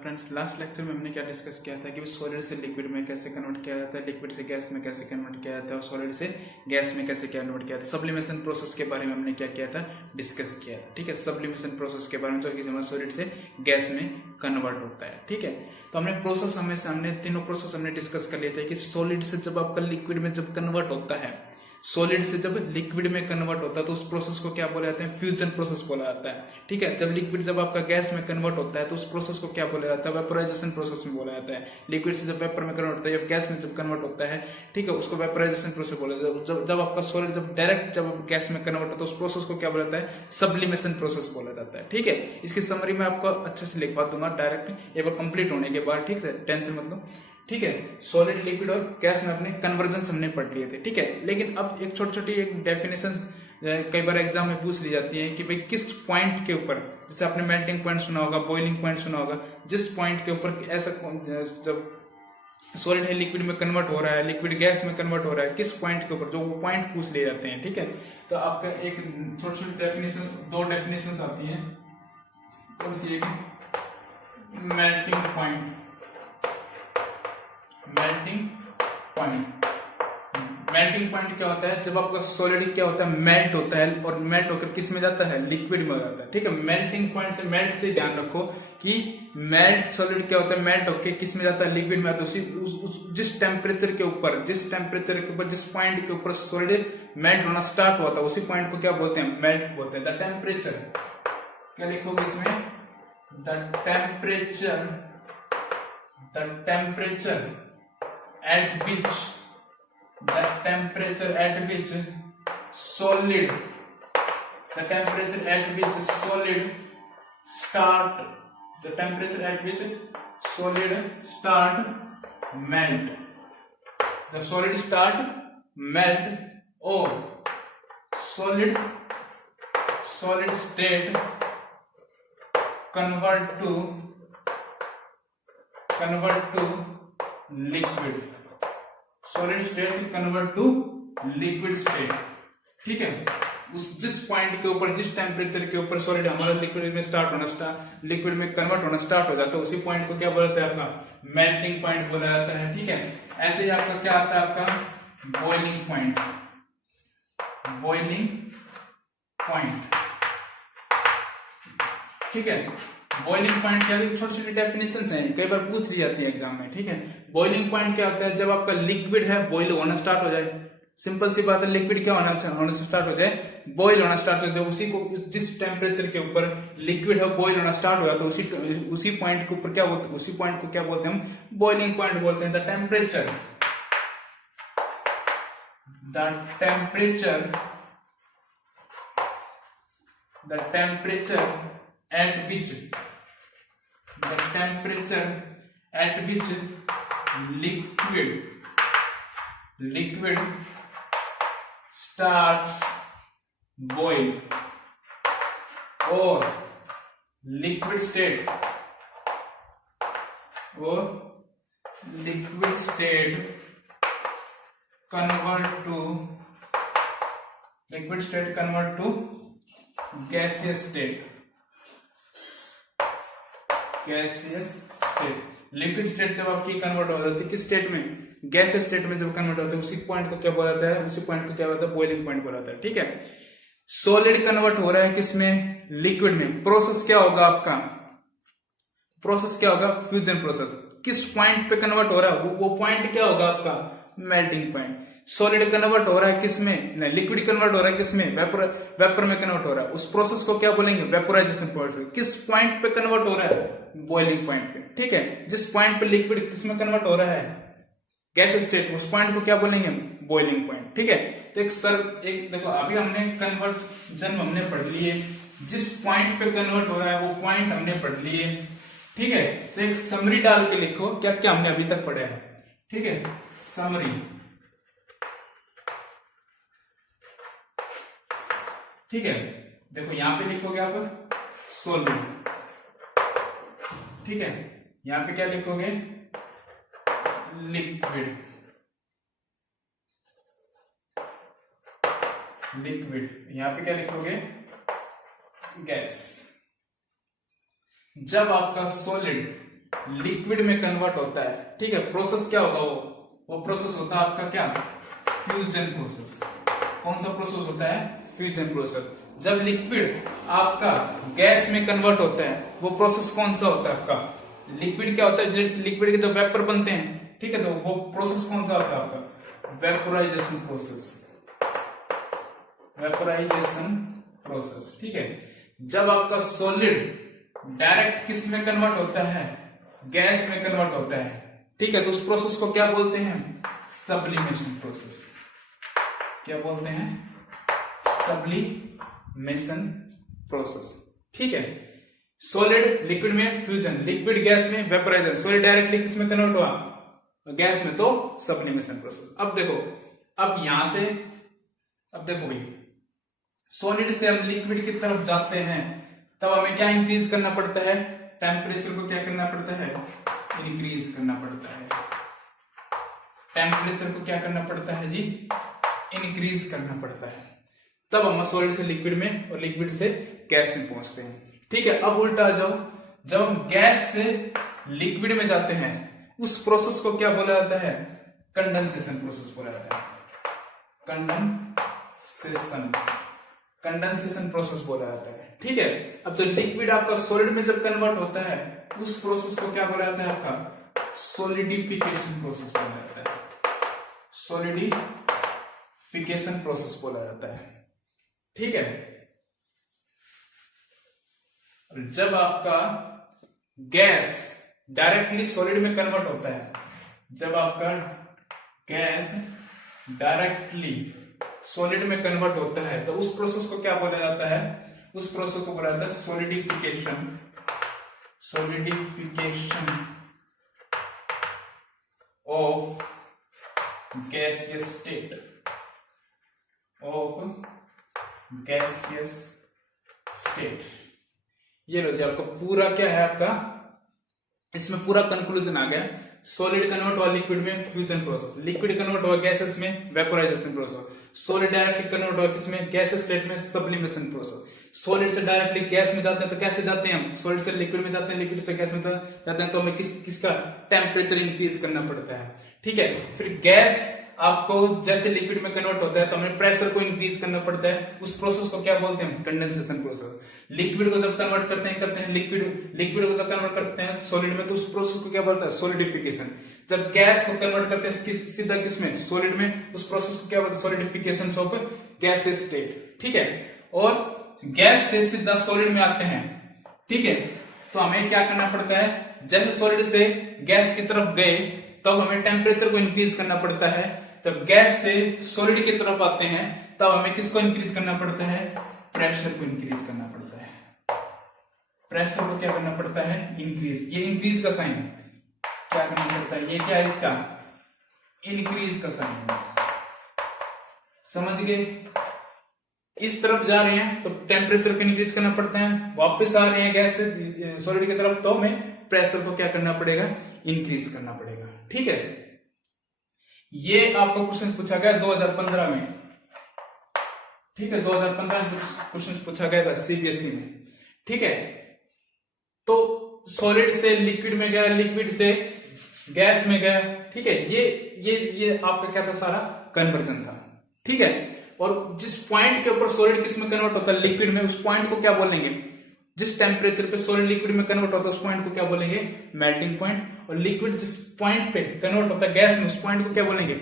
Friends, last lecture में हमने क्या डिस्कस किया था कि सॉलिड से लिक्विड में कैसे कन्वर्ट किया जाता है, लिक्विड से गैस में कैसे कन्वर्ट किया जाता है और सॉलिड से गैस में कैसे कन्वर्ट किया जाता है। सब्लिमेशन प्रोसेस के बारे में हमने क्या किया था, डिस्कस किया था। ठीक है, सब्लिमेशन प्रोसेस के बारे में जो कि हमारा सॉलिड से गैस में कन्वर्ट होता है। ठीक है, तो हमने तीनों प्रोसेस हमने डिस्कस कर लिए थे कि सॉलिड से जब आपका लिक्विड में जब कन्वर्ट होता है, सॉलिड से जब लिक्विड में कन्वर्ट होता है तो उस प्रोसेस को क्या बोला जाता है, फ्यूजन प्रोसेस बोला जाता है। ठीक है, जब लिक्विड जब आपका गैस में कन्वर्ट होता है तो उस प्रोसेस को क्या बोला जाता है, वेपोराइजेशन प्रोसेस में बोला जाता है। लिक्विड से जब वेपर में कन्वर्ट होता है, जब गैस में जब कन्वर्ट होता है, ठीक है, उसको वेपोराइजेशन प्रोसेस बोला जाता है। जब आपका सॉलिड जब डायरेक्ट जब गैस में कन्वर्ट होता है तो उस प्रोसेस को क्या बोला जाता है, सब्लिमेशन प्रोसेस बोला जाता है। ठीक है, इसकी समरी में आपको अच्छे से लिखवा दूंगा डायरेक्ट एक बार कंप्लीट होने के बाद। ठीक है, टेंशन मत लो। ठीक है, सॉलिड, लिक्विड और गैस में अपने कन्वर्जन हमने पढ़ लिए थे। ठीक है, लेकिन अब एक छोटी छोटी एक डेफिनेशन कई बार एग्जाम में पूछ ली जाती है कि भाई किस पॉइंट के ऊपर, जैसे आपने मेल्टिंग पॉइंट सुना होगा, बॉइलिंग पॉइंट सुना होगा, जिस पॉइंट के ऊपर ऐसा जब सॉलिड है लिक्विड में कन्वर्ट हो रहा है, लिक्विड गैस में कन्वर्ट हो रहा है, किस पॉइंट के ऊपर, जो वो पॉइंट पूछ लिए जाते हैं। ठीक है, तो आपका एक छोटी छोटी डेफिनेशन, दो डेफिनेशन आती है। कौन सी एक, melting point, melting point. Melting point क्या होता है, जब आपका सॉलिड क्या होता है, मेल्ट होता है और मेल्ट होकर किस में जाता है, लिक्विड में जाता है। ठीक है, मेल्टिंग पॉइंट से, मेल्ट से ध्यान रखो कि मेल्ट सॉलिड क्या होता है, मेल्ट होकर किस में जाता है, लिक्विड में आता है। जिस टेम्परेचर के ऊपर, जिस पॉइंट के ऊपर सॉलिड मेल्ट होना स्टार्ट हुआ था, उसी पॉइंट को क्या बोलते हैं, मेल्ट बोलते हैं। द टेम्परेचर, क्या लिखोगे इसमें, the temperature at which solid start melt, the solid start melt or solid state convert to liquid, solid state convert to liquid state. ठीक है, उस जिस पॉइंट के ऊपर, जिस टेम्परेचर के ऊपर सॉलिड हमारा लिक्विड में स्टार्ट होना, लिक्विड में कन्वर्ट होना स्टार्ट हो जाता है, उसी पॉइंट को क्या बोला जाता है, आपका मेल्टिंग पॉइंट बोला जाता है। ठीक है, ऐसे ही आपका क्या आता है, आपका बॉइलिंग पॉइंट, ठीक है, बॉइलिंग पॉइंट क्या है, छोटी छोटी डेफिनेशंस हैं, कई बार पूछ ली जाती है एग्जाम में। ठीक है, बॉइलिंग पॉइंट क्या होता है, जब आपका लिक्विड है बॉइल होना स्टार्ट हो जाए। सिंपल सी बात है, लिक्विड क्या होना स्टार्ट हो जाए, बॉइल होना स्टार्ट हो जाए। उसी को, जिस टेम्परेचर के ऊपर लिक्विड है बॉइल होना स्टार्ट हो जाता है, उसी पॉइंट के ऊपर क्या बोलते हैं, उसी पॉइंट को क्या बोलते हैं, हम बॉइलिंग पॉइंट बोलते हैं। The temperature at which liquid starts boil or liquid state convert to gaseous state। Liquid state जब आपकी कन्वर्ट हो जाती है, किस स्टेट में, गैसियस स्टेट में जब कन्वर्ट होता है, उसी पॉइंट को क्या बोला जाता है, उसी पॉइंट को क्या बोलता है, बॉइलिंग पॉइंट बोला जाता है। ठीक है, सॉलिड कन्वर्ट हो रहा है किसमें, लिक्विड में। प्रोसेस क्या होगा आपका, फ्यूजन प्रोसेस। किस पॉइंट पे कन्वर्ट हो रहा है, वो पॉइंट क्या होगा आपका, मेल्टिंग पॉइंट। सॉलिड कन्वर्ट हो रहा है किसमें, लिक्विड कन्वर्ट हो रहा है किसमें, वेपर में कन्वर्ट हो रहा है। उस प्रोसेस को क्या बोलेंगे, वेपोराइजेशन प्रोसेस। किस पॉइंट पे कन्वर्ट हो रहा है, बॉइलिंग पॉइंट पे। ठीक है, जिस पॉइंट पे लिक्विड किसमें कन्वर्ट हो रहा है, गैस स्टेट, उस पॉइंट को क्या बोलेंगे, बॉइलिंग पॉइंट। ठीक है, तो एक देखो, अभी हमने कन्वर्जन हमने पढ़ लिए, जिस पॉइंट पे कन्वर्ट हो रहा है वो पॉइंट हमने पढ़ लिए। ठीक है, तो एक समरी डाल के लिखो क्या क्या हमने अभी तक पढ़ा है। ठीक है, समरी। ठीक है, देखो यहां पे लिखोगे आप सॉलिड। ठीक है, यहां पे क्या लिखोगे, लिक्विड। यहां पे क्या लिखोगे, गैस। जब आपका सॉलिड लिक्विड में कन्वर्ट होता है, ठीक है। प्रोसेस क्या होगा, वो प्रोसेस होता है आपका क्या, फ्यूजन प्रोसेस। कौन सा प्रोसेस होता है, फ्यूजन प्रोसेस। जब लिक्विड आपका गैस में कन्वर्ट होता है, वो प्रोसेस कौन सा होता है आपका, लिक्विड क्या होता है, लिक्विड के जब वेपर बनते हैं, ठीक है, तो वो प्रोसेस कौन सा होता है आपका, वेपोराइजेशन प्रोसेस, वेपोराइजेशन प्रोसेस, ठीक है। जब आपका सॉलिड डायरेक्ट किस में कन्वर्ट होता है, गैस में कन्वर्ट होता है, ठीक है, तो उस प्रोसेस को क्या बोलते हैं, सब्लिमेशन प्रोसेस। क्या बोलते हैं, सब्लिमेशन प्रोसेस, ठीक है। सॉलिड लिक्विड में फ्यूजन, लिक्विड गैस में वेपोराइजेशन, सॉलिड डायरेक्टली किस में कन्वर्ट हुआ, गैस में, तो सब्लिमेशन प्रोसेस। अब देखो, अब यहां से, अब देखो भाई, सॉलिड से हम लिक्विड की तरफ जाते हैं, तब हमें क्या इंक्रीज करना पड़ता है, टेम्परेचर को क्या करना पड़ता है, इंक्रीज करना पड़ता है। टेम्परेचर को क्या करना पड़ता है जी, इंक्रीज करना पड़ता है। तब हम सॉलिड से लिक्विड में और लिक्विड से गैस में पहुंचते हैं, ठीक है। अब उल्टा आ जाओ, जब हम गैस से लिक्विड में जाते हैं, उस प्रोसेस को क्या बोला जाता है, कंडेंसेशन प्रोसेस बोला जाता है। कंडेंसेशन प्रोसेस बोला जाता है, ठीक है। अब जो लिक्विड आपका सॉलिड में जब कन्वर्ट होता है, उस प्रोसेस को क्या बोला जाता है आपका, सॉलिडिफिकेशन प्रोसेस बोला जाता है। सॉलिडिफिकेशन प्रोसेस बोला जाता है, ठीक है। जब आपका गैस डायरेक्टली सॉलिड में कन्वर्ट होता है, जब आपका गैस डायरेक्टली सॉलिड में कन्वर्ट होता है, तो उस प्रोसेस को क्या बोला जाता है, उस प्रोसेस को बोला जाता है सॉलिडिफिकेशन ऑफ गैसियस स्टेट, ये लो जी, आपका पूरा क्या है, आपका इसमें पूरा कंक्लूजन आ गया। सॉलिड कन्वर्ट हुआ लिक्विड में, फ्यूजन प्रोसेस। लिक्विड कन्वर्ट हुआ गैसेस में, vaporisation process. Solid directly convert हुआ किसमें, गैसेस स्टेट में, सब्लिमेशन प्रोसेस। सॉलिड से डायरेक्टली गैस में जाते हैं, तो कैसे जाते हैं हम, सॉलिड से लिक्विड में जाते हैं, लिक्विड से गैस में जाते हैं, तो हमें किसका टेम्परेचर इंक्रीज करना पड़ता है, ठीक है। फिर गैस आपको जैसे लिक्विड में कन्वर्ट होता है, तो हमें प्रेशर को इंक्रीज करना पड़ता है। उस प्रोसेस को क्या बोलते हैं, कंडेंसेशन प्रोसेस। लिक्विड को जब कन्वर्ट करते हैं लिक्विड को जब कन्वर्ट करते हैं सॉलिड में, तो उस प्रोसेस को क्या बोलता है, सॉलिडिफिकेशन। जब गैस को कन्वर्ट करते हैं सीधा किसमें, सॉलिड में, उस प्रोसेस को क्या बोलते हैं, सॉलिडिफिकेशन ऑफ गैसियस स्टेट, ठीक है। और गैस से सीधा सॉलिड में आते हैं, ठीक है, तो हमें क्या करना पड़ता है, जैसे सॉलिड से गैस की तरफ गए, तब हमें टेम्परेचर को इंक्रीज करना पड़ता है। जब गैस से सॉलिड की तरफ आते हैं, तब हमें किसको इंक्रीज करना पड़ता है, प्रेशर को इंक्रीज करना पड़ता है। प्रेशर को क्या करना पड़ता है, इंक्रीज। ये इंक्रीज का साइन क्या करना पड़ता है, ये क्या है इसका, इंक्रीज का साइन। समझ गए, इस तरफ जा रहे हैं तो टेम्परेचर को इंक्रीज करना पड़ता है, वापस आ रहे हैं गैस से सॉलिड की तरफ, तो हमें प्रेशर को क्या करना पड़ेगा, इंक्रीज करना पड़ेगा, ठीक है। ये आपको क्वेश्चन पूछा गया 2015 में, ठीक है, 2015 में क्वेश्चन पूछा गया था सीबीएसई में, ठीक है। तो सॉलिड से लिक्विड में गया, लिक्विड से गैस में गया, ठीक है। ये आपका क्या था, सारा कन्वर्जन था, ठीक है। और जिस पॉइंट के ऊपर सॉलिड किस में कन्वर्ट होता है, लिक्विड में, उस पॉइंट को क्या बोलेंगे, जिस टेम्परेचर पे सॉलिड लिक्विड में कन्वर्ट होता है, उस पॉइंट को क्या बोलेंगे, मेल्टिंग पॉइंट। और लिक्विड जिस पॉइंट पे कन्वर्ट होता है गैस में, उस पॉइंट को क्या बोलेंगे,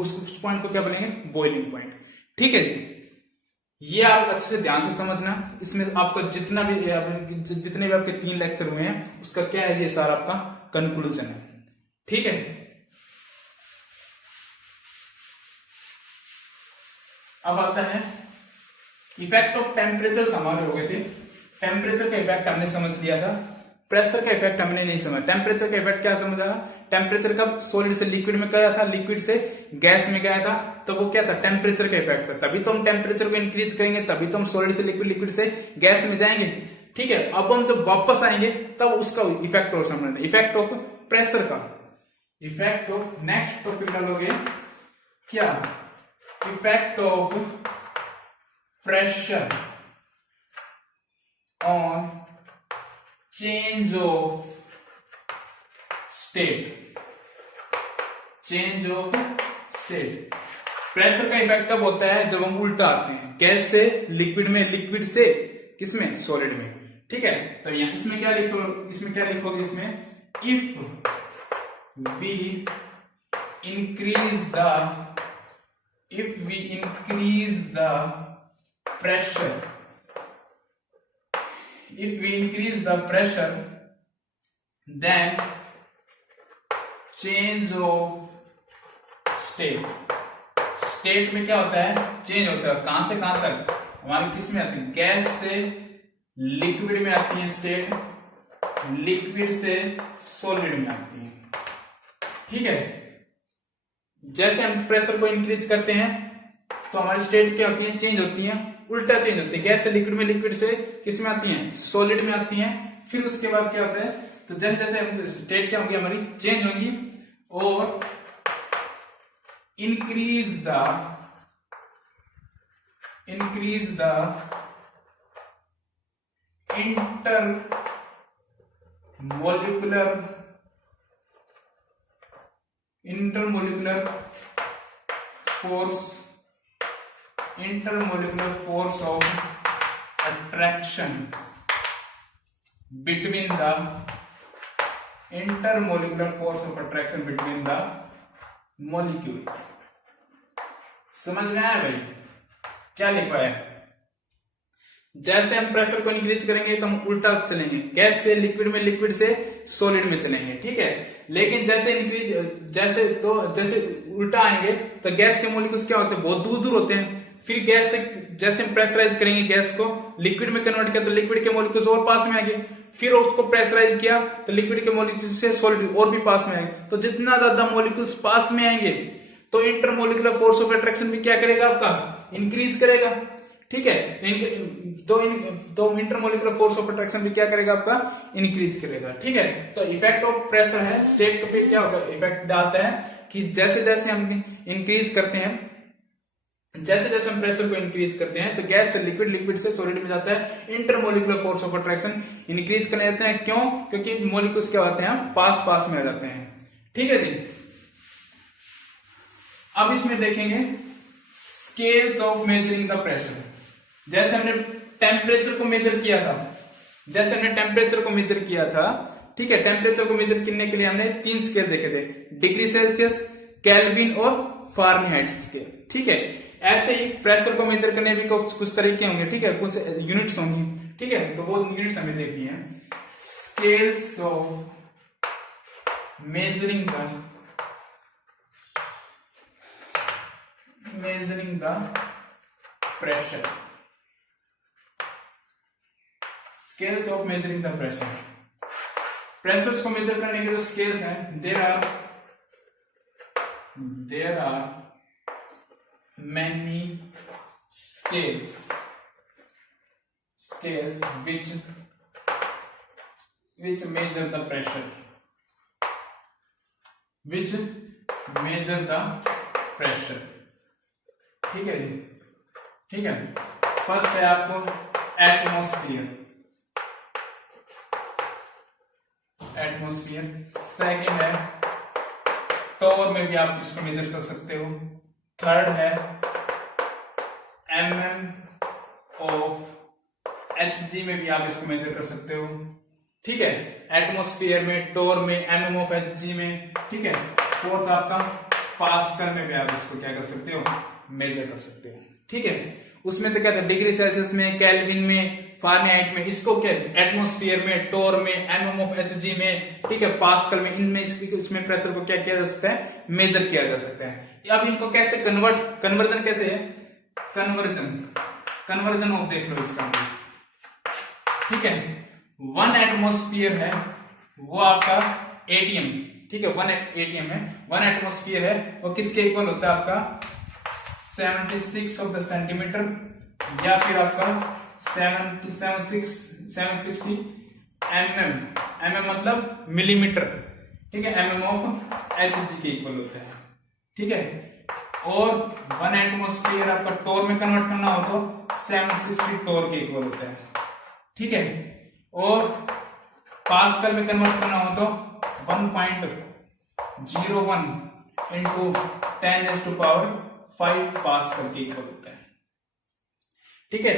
उस पॉइंट को क्या बोलेंगे, बॉइलिंग पॉइंट, ठीक है। ये आप अच्छे से ध्यान से समझना, इसमें आपका जितने भी आपके 3 लेक्चर हुए हैं, उसका क्या है, ये सारा आपका कंक्लूजन है, ठीक है। अब आता है इफेक्ट ऑफ टेम्परेचर, हमारे हो गए थे। टेम्परेचर का इफेक्ट हमने समझ लिया था, प्रेशर का इफेक्ट हमने नहीं समझा। टेम्परेचर का इफेक्ट क्या समझा, टेम्परेचर कब सॉलिड से लिक्विड में गया था, लिक्विड से गैस में गया था, तो वो क्या था, टेम्परेचर का इफेक्ट था। तभी तो हम टेम्परेचर को इंक्रीज करेंगे, तभी तो हम सॉलिड से लिक्विड, लिक्विड से गैस में जाएंगे, ठीक है। अब हम जब वापस आएंगे, तब उसका इफेक्ट और समझना, इफेक्ट ऑफ प्रेशर का, इफेक्ट ऑफ, नेक्स्ट टॉपिक डालोगे क्या, effect of pressure on change of state, change of state. Pressure का इफेक्ट कब होता है? जब हम उल्टा आते हैं, गैस से लिक्विड में, लिक्विड से किसमें? सॉलिड में। ठीक है, तो यहाँ इसमें क्या लिखोगे? इसमें if we increase the pressure, then change of state में क्या होता है? चेंज होता है। कहां से कहां तक? हमारी किस में आती है? गैस से लिक्विड में आती है स्टेट, लिक्विड से सॉलिड में आती है। ठीक है, जैसे हम प्रेशर को इंक्रीज करते हैं तो हमारी स्टेट क्या होती है? चेंज होती है, उल्टा चेंज होती है। गैस से लिक्विड में, लिक्विड से किस में आती है? सॉलिड में आती है। फिर उसके बाद क्या होता है? तो जैसे जैसे स्टेट क्या होगी हमारी? चेंज होगी, और increase the intermolecular force of attraction between the molecule। समझ में आया भाई? क्या लिखा है? जैसे हम प्रेशर को इंक्रीज करेंगे तो हम उल्टा चलेंगे, गैस से लिक्विड में, लिक्विड से सॉलिड में चलेंगे। ठीक है, लेकिन जैसे उल्टा आएंगे तो गैस के मॉलिक्यूल्स क्या होते हैं? बहुत दूर दूर होते हैं। फिर गैस से जैसे हम प्रेशराइज करेंगे, गैस को लिक्विड में कन्वर्ट किया तो लिक्विड के मॉलिक्यूल्स और पास में आएंगे। फिर उसको प्रेशराइज किया तो लिक्विड के मॉलिक्यूल्स से सॉलिड और भी पास में आएंगे। तो जितना ज्यादा मॉलिक्यूल्स पास में आएंगे तो इंटरमोलिकुलर फोर्स ऑफ अट्रैक्शन भी क्या करेगा? आपका इंक्रीज करेगा। ठीक है, तो इंटरमोलिकुलर फोर्स ऑफ अट्रैक्शन भी क्या करेगा? आपका इंक्रीज करेगा। ठीक है, तो इफेक्ट ऑफ प्रेशर है स्टेट। तो फिर क्या होगा? इफेक्ट डालता है कि जैसे जैसे हम इंक्रीज करते हैं, जैसे जैसे हम प्रेशर को इंक्रीज करते हैं तो गैस से लिक्विड, लिक्विड से सॉलिड में जाता है। Intermolecular force of attraction increase करने जाते हैं। क्यों? क्योंकि मॉलिक्यूल्स क्या होते हैं? पास पास में आ जाते हैं। ठीक है जी। अब इसमें देखेंगे scales of measuring the pressure. जैसे हमने टेम्परेचर को मेजर किया था, ठीक है, टेम्परेचर को मेजर करने के लिए हमने 3 स्केल देखे थे, डिग्री सेल्सियस, केल्विन और फारेनहाइट स्केल। ठीक है, ऐसे ही प्रेशर को मेजर करने भी कुछ तरीके होंगे। ठीक है, कुछ यूनिट्स होंगी। ठीक है, तो वो यूनिट्स हमें देखनी है। Scales of measuring the pressure, scales of measuring the pressure। Pressures को मेजर करने के जो स्केल्स हैं, there are many scales which measure the pressure, ठीक है जी। ठीक है, फर्स्ट है आपको एटमॉस्फेयर, सेकंड है टोर में भी आप इसको मेजर कर सकते हो, थर्ड है HG में भी आप इसको मेजर कर सकते हो। ठीक है, एटमॉस्फेयर में, टोर में, HG में। ठीक है, फोर्थ आपका पास्कल में भी आप इसको क्या कर सकते हो? मेजर कर सकते हो। ठीक है, उसमें तो क्या था? डिग्री सेल्सियस में, केल्विन में, फारेनहाइट में, इसको क्या एटमॉस्फेयर में, टोर में, HG में, ठीक है, पास्कल में, इनमें इसमें प्रेशर को क्या किया जा सकता है? मेजर किया जा सकता है। अब इनको कैसे कन्वर्जन कैसे है? कन्वर्जन ऑफ देख लो इसका। ठीक है, 1 एटमॉस्फेयर है वो आपका ATM। ठीक है, 1 ATM है, 1 एटमॉस्फेयर है, और किसके इक्वल होता है? आपका 76 ऑफ द सेंटीमीटर, या फिर आपका 760 mm मतलब मिलीमीटर। ठीक है, mm ऑफ HG के इक्वल होता है। ठीक है, और 1 एटमॉस्फेयर आपका टोर में कन्वर्ट करना हो तो 760 टोर के इक्वल होता है। ठीक है, और पास्कल में कन्वर्ट करना हो तो 1.01 इंटू 10⁵ पास्कल के इक्वल होता है। ठीक है,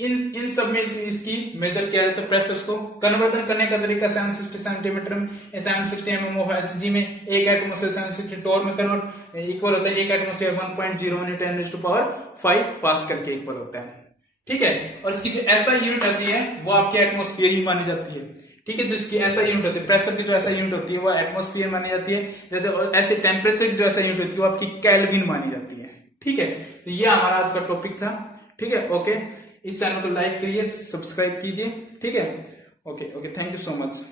इन सब में इसकी मेजर किया जाता है। प्रेशर्स को कन्वर्जन करने का तरीका 760 सेंटीमीटर में 760 mm ऑफ Hg में एक एटमॉस्फेयर 760 टोर में कन्वर्ट इक्वल होता है। एक एटमॉस्फेयर 1.01 इंटू 10⁵ पास्कल के इक्वल होता है। ठीक है, और इसकी जो ऐसा यूनिट होती है वो आपकी एटमॉस्फेयर ही मानी जाती है। ठीक है, जो इसकी ऐसा यूनिट होती है, प्रेशर की जो ऐसा यूनिट होती है वो एटमॉस्फेयर मानी जाती है। जैसे ऐसे टेम्परेचर की जो ऐसा यूनिट होती है वो आपकी केल्विन मानी जाती है। ठीक है, तो ये हमारा आज का टॉपिक था। ठीक है, ओके, इस चैनल को लाइक करिए, सब्सक्राइब कीजिए। ठीक है, okay, thank you so much.